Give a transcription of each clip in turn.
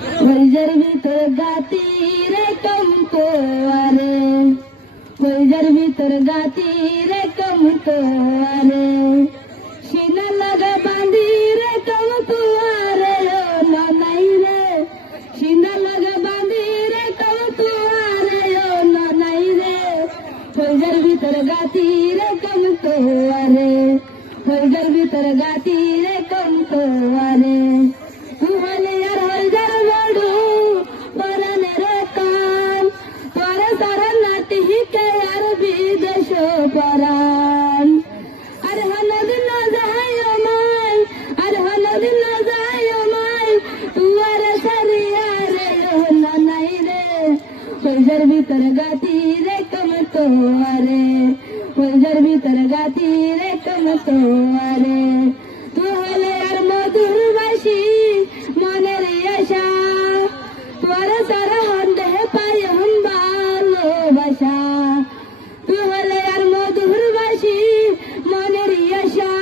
কইজার ভিতর গাতি রে কমতো আরে, কইজার ভিতর গাতি রে কমতো আরে, সিনা লাগা বাঁধি রে কমতো আরে ও নাই রে, সিনা লাগা বাঁধি রে কমতো আরে ও নাই রে, কইজার ভিতর গাতি রে কমতো আরে, কইজার ভিতর গাতি রে কমতো আরে, তুহালে আর হলজার বড়ু পরানে রে কান, তোরে সারা নাটি হিকে আর বিদেশ পরান, আর হনদ না যায় আমায়, আর হনদ না যায় আমায়, তুয়ার সারিয়া রে না নাই রে, কইজার ভিতর গাতি রে কমতো আরে, কইজার ভিতর গাতি রে কমতো আরে, তুহলে আর মধুর বাসি মনের আশা, তোর সারা হন্দে পাই হম ভালোবাসা, তুহলে আর মধুর বাসি মনের আশা,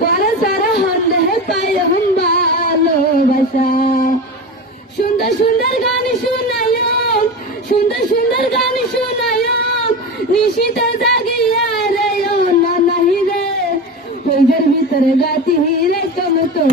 তোর সারা হন্দে পাই হম ভালোবাসা, সুন্দর সুন্দর গান শুনায়ম, সুন্দর সুন্দর গান শুনায়ম, নিশিত জাগিয়া রে ও নাই রে, কইজার ভিতর গাতি রে কমতো